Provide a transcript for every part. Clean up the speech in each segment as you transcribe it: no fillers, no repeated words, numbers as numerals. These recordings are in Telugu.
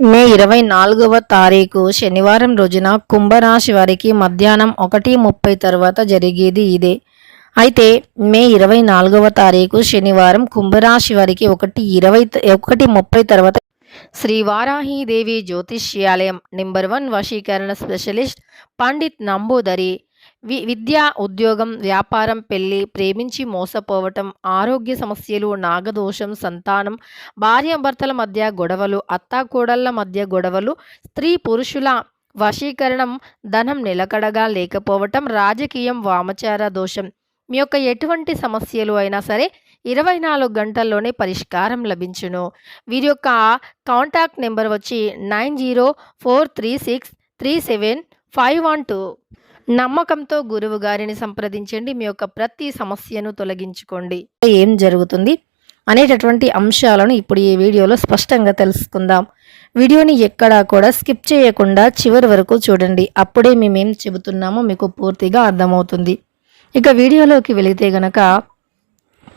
మే 24వ తారీఖు శనివారం రోజున కుంభరాశి వారికి మధ్యాహ్నం 1:30 తర్వాత జరిగేది ఇదే. అయితే మే 24వ తారీఖు శనివారం కుంభరాశి వారికి 1:30 తర్వాత శ్రీ వారాహీదేవి జ్యోతిష్యాలయం నెంబర్ 1 వశీకరణ స్పెషలిస్ట్ పండిత్ నంబూదరి విద్య, ఉద్యోగం, వ్యాపారం, పెళ్లి, ప్రేమించి మోసపోవటం, ఆరోగ్య సమస్యలు, నాగదోషం, సంతానం, భార్యాభర్తల మధ్య గొడవలు, అత్తాకోడళ్ల మధ్య గొడవలు, స్త్రీ పురుషుల వశీకరణం, ధనం నిలకడగా లేకపోవటం, రాజకీయం, వామచార దోషం, మీ యొక్క ఎటువంటి సమస్యలు అయినా సరే 24 గంటల్లోనే పరిష్కారం లభించును. వీరి యొక్క కాంటాక్ట్ నెంబర్ వచ్చి 9043637512. నమ్మకంతో గురువు గారిని సంప్రదించండి. మీ యొక్క ప్రతి సమస్యను తొలగించుకోండి. ఏం జరుగుతుంది అనేటటువంటి అంశాలను ఇప్పుడు ఈ వీడియోలో స్పష్టంగా తెలుసుకుందాం. వీడియోని ఎక్కడా కూడా స్కిప్ చేయకుండా చివరి వరకు చూడండి. అప్పుడే మేమేం చెబుతున్నామో మీకు పూర్తిగా అర్థమవుతుంది. ఇక వీడియోలోకి వెళితే గనక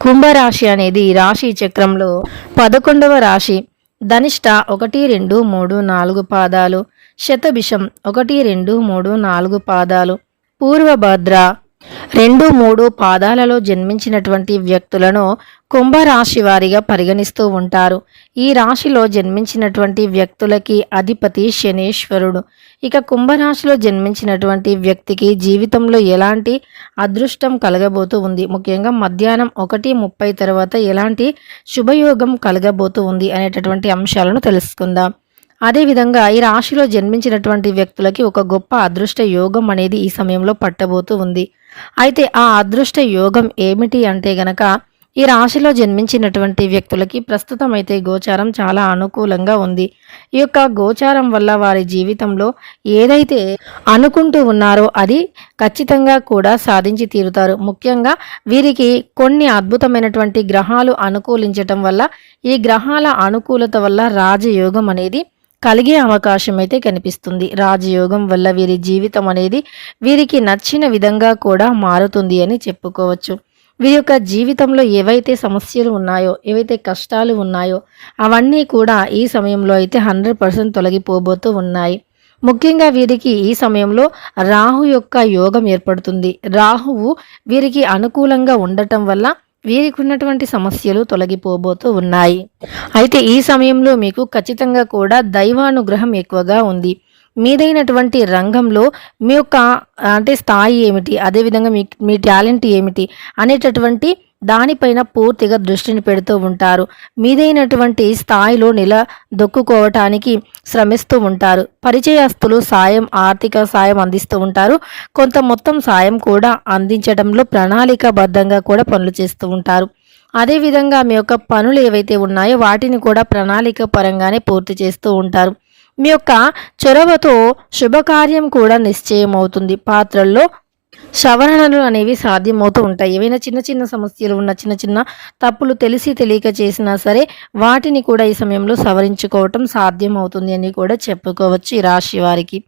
కుంభరాశి అనేది రాశి చక్రంలో 11వ రాశి. ధనిష్ట 1, 2, 3, 4 పాదాలు, శతభిషం 1, 2, 3, 4 పాదాలు, పూర్వభద్ర 2, 3 పాదాలలో జన్మించినటువంటి వ్యక్తులను కుంభరాశి వారిగా పరిగణిస్తూ ఉంటారు. ఈ రాశిలో జన్మించినటువంటి వ్యక్తులకి అధిపతి శనేశ్వరుడు. ఇక కుంభరాశిలో జన్మించినటువంటి వ్యక్తికి జీవితంలో ఎలాంటి అదృష్టం కలగబోతూ ఉంది, ముఖ్యంగా మధ్యాహ్నం 1:30 తర్వాత ఎలాంటి శుభయోగం కలగబోతూ ఉంది అనేటటువంటి అంశాలను తెలుసుకుందాం. అదేవిధంగా ఈ రాశిలో జన్మించినటువంటి వ్యక్తులకి ఒక గొప్ప అదృష్ట యోగం అనేది ఈ సమయంలో పట్టబోతూ ఉంది. అయితే ఆ అదృష్ట యోగం ఏమిటి అంటే గనక ఈ రాశిలో జన్మించినటువంటి వ్యక్తులకి ప్రస్తుతం అయితే గోచారం చాలా అనుకూలంగా ఉంది. ఈ యొక్క గోచారం వల్ల వారి జీవితంలో ఏదైతే అనుకుంటూ ఉన్నారో అది ఖచ్చితంగా కూడా సాధించి తీరుతారు. ముఖ్యంగా వీరికి కొన్ని అద్భుతమైనటువంటి గ్రహాలు అనుకూలించటం వల్ల, ఈ గ్రహాల అనుకూలత వల్ల రాజయోగం అనేది కలిగే అవకాశం అయితే కనిపిస్తుంది. రాజయోగం వల్ల వీరి జీవితం అనేది వీరికి నచ్చిన విధంగా కూడా మారుతుంది అని చెప్పుకోవచ్చు. వీరి యొక్క జీవితంలో ఏవైతే సమస్యలు ఉన్నాయో, ఏవైతే కష్టాలు ఉన్నాయో అవన్నీ కూడా ఈ సమయంలో అయితే 100% తొలగిపోబోతూ ఉన్నాయి. ముఖ్యంగా వీరికి ఈ సమయంలో రాహు యొక్క యోగం ఏర్పడుతుంది. రాహువు వీరికి అనుకూలంగా ఉండటం వల్ల వీరికి ఉన్నటువంటి సమస్యలు తొలగిపోబోతూ ఉన్నాయి. అయితే ఈ సమయంలో మీకు ఖచ్చితంగా కూడా దైవానుగ్రహం ఎక్కువగా ఉంది. మీదైనటువంటి రంగంలో మీ యొక్క స్థాయి ఏమిటి, అదేవిధంగా మీ టాలెంట్ ఏమిటి అనేటటువంటి దానిపైన పూర్తిగా దృష్టిని పెడుతూ ఉంటారు. మీదైనటువంటి స్థాయిలో దొక్కుకోవటానికి శ్రమిస్తూ ఉంటారు. పరిచయస్తులు సాయం, ఆర్థిక సాయం అందిస్తూ ఉంటారు. కొంత మొత్తం సాయం కూడా అందించడంలో ప్రణాళికాబద్ధంగా కూడా పనులు చేస్తూ ఉంటారు. అదేవిధంగా మీ యొక్క పనులు ఏవైతే ఉన్నాయో వాటిని కూడా ప్రణాళిక పరంగానే పూర్తి చేస్తూ ఉంటారు. మీ యొక్క చొరవతో శుభకార్యం కూడా నిశ్చయమవుతుంది. పాత్రల్లో సవరణలు అనేవి సాధ్యమవుతూ ఉంటాయి. ఏవైనా చిన్న చిన్న సమస్యలు ఉన్న, చిన్న చిన్న తప్పులు తెలిసి తెలియక చేసినా సరే వాటిని కూడా ఈ సమయంలో సవరించుకోవటం సాధ్యమవుతుంది అని కూడా చెప్పుకోవచ్చు ఈ రాశి వారికి.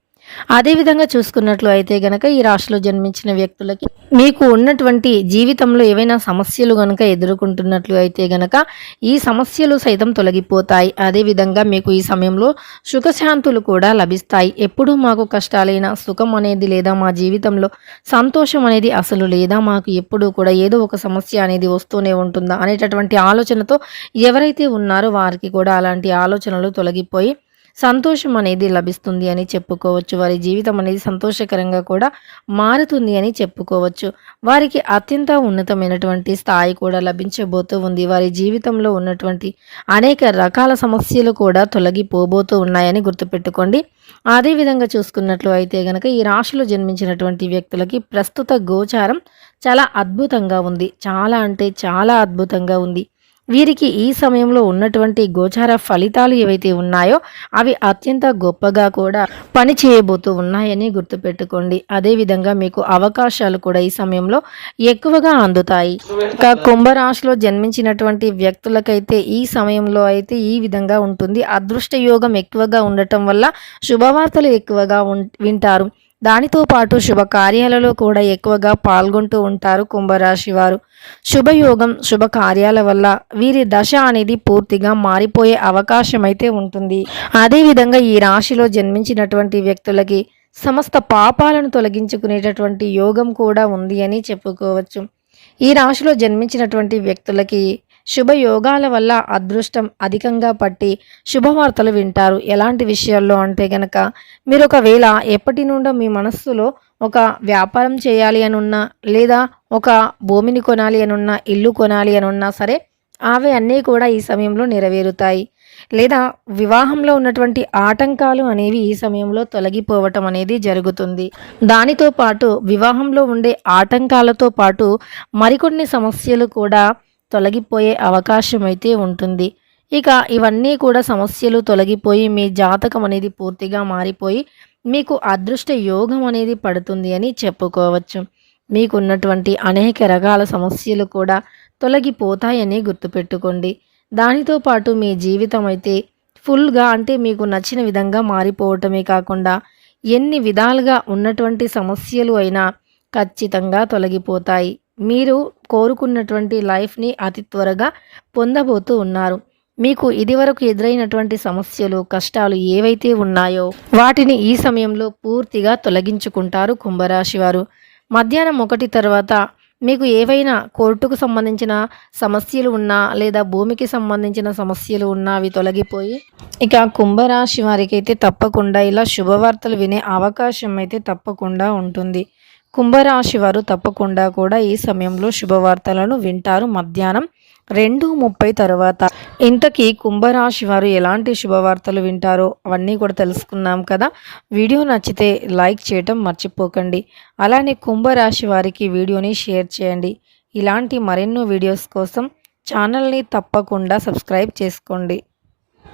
అదేవిధంగా చూసుకున్నట్లు అయితే గనక ఈ రాశిలో జన్మించిన వ్యక్తులకి మీకు ఉన్నటువంటి జీవితంలో ఏవైనా సమస్యలు గనక ఎదుర్కొంటున్నట్లు అయితే గనక ఈ సమస్యలు సైతం తొలగిపోతాయి. అదేవిధంగా మీకు ఈ సమయంలో సుఖశాంతులు కూడా లభిస్తాయి. ఎప్పుడూ మాకు కష్టాలైనా సుఖం అనేది లేదా, మా జీవితంలో సంతోషం అనేది అసలు లేదా, మాకు ఎప్పుడూ కూడా ఏదో ఒక సమస్య అనేది వస్తూనే ఉంటుందా అనేటటువంటి ఆలోచనతో ఎవరైతే ఉన్నారో వారికి కూడా అలాంటి ఆలోచనలు తొలగిపోయి సంతోషం అనేది లభిస్తుంది అని చెప్పుకోవచ్చు. వారి జీవితం అనేది సంతోషకరంగా కూడా మారుతుంది అని చెప్పుకోవచ్చు. వారికి అత్యంత ఉన్నతమైనటువంటి స్థాయి కూడా లభించబోతూ ఉంది. వారి జీవితంలో ఉన్నటువంటి అనేక రకాల సమస్యలు కూడా తొలగిపోబోతూ ఉన్నాయని గుర్తుపెట్టుకోండి. అదేవిధంగా చూసుకున్నట్లు అయితే గనక ఈ రాశిలో జన్మించినటువంటి వ్యక్తులకి ప్రస్తుత గోచారం చాలా అద్భుతంగా ఉంది. చాలా అంటే చాలా అద్భుతంగా ఉంది. వీరికి ఈ సమయంలో ఉన్నటువంటి గోచార ఫలితాలు ఏవైతే ఉన్నాయో అవి అత్యంత గొప్పగా కూడా పని చేయబోతూ ఉన్నాయని గుర్తుపెట్టుకోండి. అదేవిధంగా మీకు అవకాశాలు కూడా ఈ సమయంలో ఎక్కువగా అందుతాయి. ఇక కుంభరాశిలో జన్మించినటువంటి వ్యక్తులకైతే ఈ సమయంలో అయితే ఈ విధంగా ఉంటుంది. అదృష్ట యోగం ఎక్కువగా ఉండటం వల్ల శుభవార్తలు ఎక్కువగా వింటారు. దానితో పాటు శుభకార్యాలలో కూడా ఎక్కువగా పాల్గొంటూ ఉంటారు కుంభరాశి వారు. శుభయోగం, శుభకార్యాల వల్ల వీరి దశ అనేది పూర్తిగా మారిపోయే అవకాశం అయితే ఉంటుంది. అదేవిధంగా ఈ రాశిలో జన్మించినటువంటి వ్యక్తులకి సమస్త పాపాలను తొలగించుకునేటటువంటి యోగం కూడా ఉంది అని చెప్పుకోవచ్చు. ఈ రాశిలో జన్మించినటువంటి వ్యక్తులకి శుభయోగాల వల్ల అదృష్టం అధికంగా పట్టి శుభవార్తలు వింటారు. ఎలాంటి విషయాల్లో అంటే గనక మీరు ఒకవేళ ఎప్పటి నుండో మీ మనస్సులో ఒక వ్యాపారం చేయాలి అనున్నా, లేదా ఒక భూమిని కొనాలి అనున్నా, ఇల్లు కొనాలి అనున్నా సరే అవి అన్నీ కూడా ఈ సమయంలో నెరవేరుతాయి. లేదా వివాహంలో ఉన్నటువంటి ఆటంకాలు అనేవి ఈ సమయంలో తొలగిపోవటం అనేది జరుగుతుంది. దానితో పాటు వివాహంలో ఉండే ఆటంకాలతో పాటు మరికొన్ని సమస్యలు కూడా తొలగిపోయే అవకాశం అయితే ఉంటుంది. ఇక ఇవన్నీ కూడా సమస్యలు తొలగిపోయి మీ జాతకం అనేది పూర్తిగా మారిపోయి మీకు అదృష్ట యోగం అనేది పడుతుంది అని చెప్పుకోవచ్చు. మీకున్నటువంటి అనేక రకాల సమస్యలు కూడా తొలగిపోతాయని గుర్తుపెట్టుకోండి. దానితో పాటు మీ జీవితం అయితే ఫుల్గా అంటే మీకు నచ్చిన విధంగా మారిపోవటమే కాకుండా ఎన్ని విధాలుగా ఉన్నటువంటి సమస్యలు అయినా ఖచ్చితంగా తొలగిపోతాయి. మీరు కోరుకున్నటువంటి లైఫ్ని అతి త్వరగా పొందబోతూ ఉన్నారు. మీకు ఇదివరకు ఎదురైనటువంటి సమస్యలు, కష్టాలు ఏవైతే ఉన్నాయో వాటిని ఈ సమయంలో పూర్తిగా తొలగించుకుంటారు కుంభరాశి వారు. మధ్యాహ్నం 1 తర్వాత మీకు ఏవైనా కోర్టుకు సంబంధించిన సమస్యలు ఉన్నా, లేదా భూమికి సంబంధించిన సమస్యలు ఉన్నా అవి తొలగిపోయి ఇక కుంభరాశి వారికైతే తప్పకుండా ఇలా శుభవార్తలు వినే అవకాశం అయితే తప్పకుండా ఉంటుంది. కుంభరాశి వారు తప్పకుండా కూడా ఈ సమయంలో శుభవార్తలను వింటారు మధ్యాహ్నం 2:30 తర్వాత. ఇంతకీ కుంభరాశి వారు ఎలాంటి శుభవార్తలు వింటారో అవన్నీ కూడా తెలుసుకున్నాం కదా. వీడియో నచ్చితే లైక్ చేయటం మర్చిపోకండి. అలానే కుంభరాశి వారికి వీడియోని షేర్ చేయండి. ఇలాంటి మరెన్నో వీడియోస్ కోసం ఛానల్ని తప్పకుండా సబ్స్క్రైబ్ చేసుకోండి.